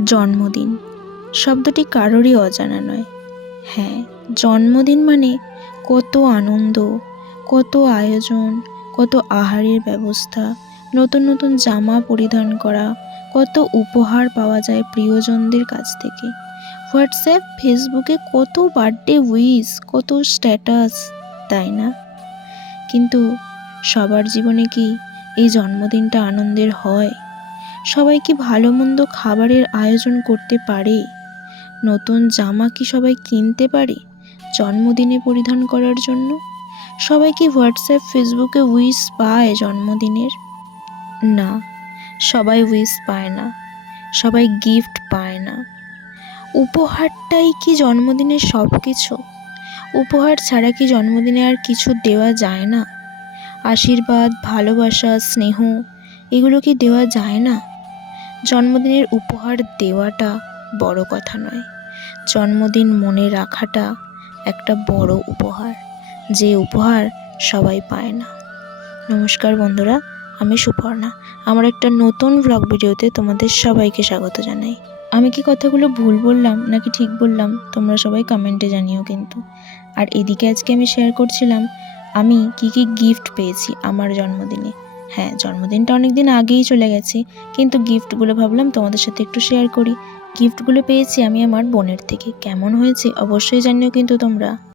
জন্মদিন শব্দটি কারোরই অজানা নয়। হ্যাঁ, জন্মদিন মানে কত আনন্দ, কত আয়োজন, কত আহারের ব্যবস্থা, নতুন নতুন জামা পরিধান করা, কত উপহার পাওয়া যায় প্রিয়জনদের কাছ থেকে। হোয়াটসঅ্যাপ, ফেসবুকে কত বার্থডে উইশ, কত স্ট্যাটাস, তাই না? কিন্তু সবার জীবনে কি এই জন্মদিনটা আনন্দের হয়? সবাই কি ভালো মন্দ খাবারের আয়োজন করতে পারে? নতুন জামা কি সবাই কিনতে পারে জন্মদিনে পরিধান করার জন্য? সবাই কি হোয়াটসঅ্যাপ, ফেসবুকে উইশ পায় জন্মদিনের? না, সবাই উইশ পায় না, সবাই গিফট পায় না। উপহারটাই কি জন্মদিনের সব কিছু? উপহার ছাড়া কি জন্মদিনে আর কিছু দেওয়া যায় না? আশীর্বাদ, ভালোবাসা, স্নেহ, এগুলো কি দেওয়া যায় না? জন্মদিনের উপহার দেওয়াটা বড় কথা নয়, জন্মদিন মনে রাখাটা একটা বড় উপহার, যে উপহার সবাই পায় না। নমস্কার বন্ধুরা, আমি সুপর্ণা। আমার একটা নতুন ব্লগ ভিডিওতে তোমাদের সবাইকে স্বাগত জানাই। আমি কি কথাগুলো ভুল বললাম নাকি ঠিক বললাম তোমরা সবাই কমেন্টে জানিও কিন্তু। আর এদিকে আজকে আমি শেয়ার করছিলাম আমি কি কি গিফট পেয়েছি আমার জন্মদিনে। হ্যাঁ, জন্মদিনটা অনেক দিন আগেই চলে গেছে, কিন্তু গিফটগুলো ভাবলাম তোমাদের সাথে একটু শেয়ার করি। গিফটগুলো পেয়েছি আমি আমার বোনের থেকে। কেমন হয়েছে অবশ্যই জানিও কিন্তু তোমরা।